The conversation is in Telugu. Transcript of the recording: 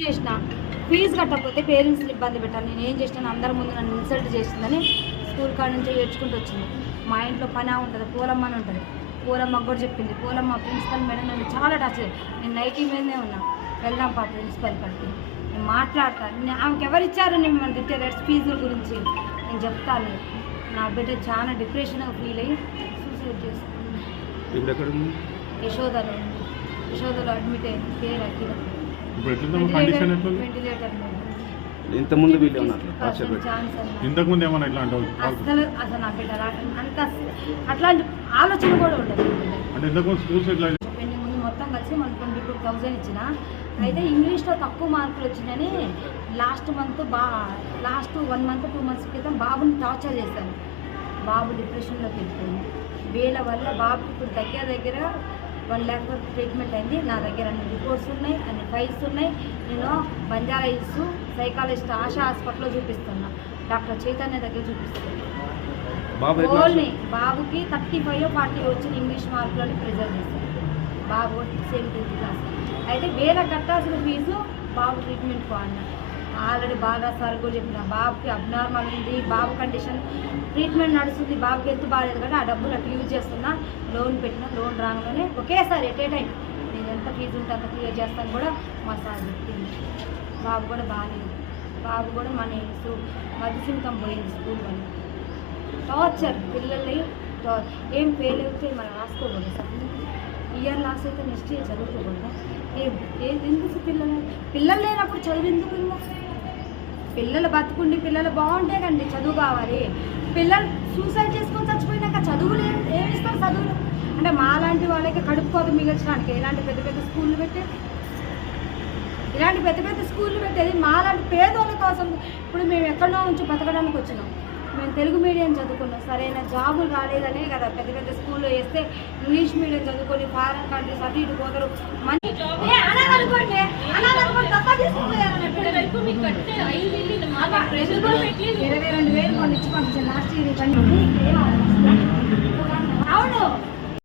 చేసిన ఫీజు కట్టకపోతే పేరెంట్స్ని ఇబ్బంది పెట్టాను. నేను ఏం చేసినాను, అందరి ముందు నన్ను ఇన్సల్ట్ చేసిందని స్కూల్ కాడ నుంచి ఏడ్చుకుంటూ వచ్చింది. మా ఇంట్లో పని ఉంటుంది, పూలమ్మ అని ఉంటుంది. పూలమ్మకు కూడా చెప్పింది. పూలమ్మ ప్రిన్సిపల్ మేడం నన్ను చాలా టచ్. నేను నైటీ మీదనే ఉన్నా. వెళ్దాం పా ప్రిన్సిపల్ కాడికి, నేను మాట్లాడతాను. ఆమెకి ఎవరు ఇచ్చారు నేను మన తిట్టారు ఫీజుల గురించి నేను చెప్తాను. నా బిడ్డ చాలా డిప్రెషన్గా ఫీల్ అయ్యి సూసైడ్ చేసుకున్నాను. యశోదలో అడ్మిట్ అయింది. పేరు అఖిల. వెంటిలేటర్ ఇంతకుముందు ఇంతకుముందు ఏమన్నా ఇట్లా అసలు నా బిడ్డ అంత అట్లాంటి ఆలోచన కూడా ఉండదు. ముందు మొత్తం కలిసి మన 22,000 ఇచ్చిన. అయితే ఇంగ్లీష్లో తక్కువ మార్కులు వచ్చినాయని లాస్ట్ 1 మంత్ 2 మంత్స్ క్రితం బాబుని టార్చర్ చేశాను. బాబు డిప్రెషన్లోకి వెళ్ళిపోయింది. వీళ్ళ వల్ల బాబుకి ఇప్పుడు దగ్గర 1 lakh వరకు ట్రీట్మెంట్ అయింది. నా దగ్గర అన్ని రిపోర్ట్స్ ఉన్నాయి, అన్ని ఫైల్స్ ఉన్నాయి. నేను బంజారా హిల్స్ సైకాలజిస్ట్ ఆశా హాస్పిటల్లో చూపిస్తున్నా, డాక్టర్ చైతన్య దగ్గర చూపిస్తున్నాను. ఓన్లీ బాబుకి 35 or 40 వచ్చిన ఇంగ్లీష్ మార్కులని ప్రిజర్వ్ చేశాను. బాబు 7th క్లాస్. అయితే వేరే కట్టాల్సిన ఫీజు బాబు ట్రీట్మెంట్ అన్నా. ఆల్రెడీ బాగా సార్ కూడా చెప్పిన బాబుకి అబ్నార్మల్ ఉంది, బాబు కండిషన్ ట్రీట్మెంట్ నడుస్తుంది, బాబుకి హెల్త్ బాగాలేదు కానీ ఆ డబ్బులు అట్లా యూజ్ చేస్తున్నా. లోన్ పెట్టిన, లోన్ రాగానే ఒకేసారి ఎట్ ఏ టైం నేను ఎంత ఫీజు ఉంటే అంత క్లియర్ చేస్తాను కూడా మా సార్ చెప్పింది. బాబు కూడా బాగాలేదు. బాబు కూడా మన మధ్యసింకం పోయింది స్కూల్ వల్ల. టార్చర్ పిల్లల్ని ఏం ఫెయిల్ అయితే మనం రాసుకోకూడదు. సార్ ఇయర్ లాస్ అయితే నెక్స్ట్ ఇయర్ చదువుకోకూడదు. ఎందుకు పిల్లలు లేనప్పుడు చదువు ఎందుకు? పిల్లలు బతుకుండి పిల్లలు బాగుంటే కండి చదువు కావాలి. పిల్లలు సూసైడ్ చేసుకొని చచ్చిపోయినాక చదువులు ఏమిస్తారు? చదువులు అంటే మాలాంటి వాళ్ళకి కడుపుకోత మిగల్చడానికి ఇలాంటి పెద్ద పెద్ద స్కూళ్ళు పెట్టేది మాలాంటి పేదోళ్ళ కోసం. ఇప్పుడు మేము ఎక్కడో నుంచి బతకడానికి వచ్చినాం. మేము తెలుగు మీడియం చదువుకున్నాం, సరైన జాబులు రాలేదనే కదా పెద్ద పెద్ద స్కూల్లో వేస్తే ఇంగ్లీష్ మీడియం చదువుకొని ఫారెన్ కంట్రీస్ అటు ఇటు పోతారు. 22,000 కొన్ని ఇచ్చి పంపించాను లాస్ట్ ఇయర్. అవును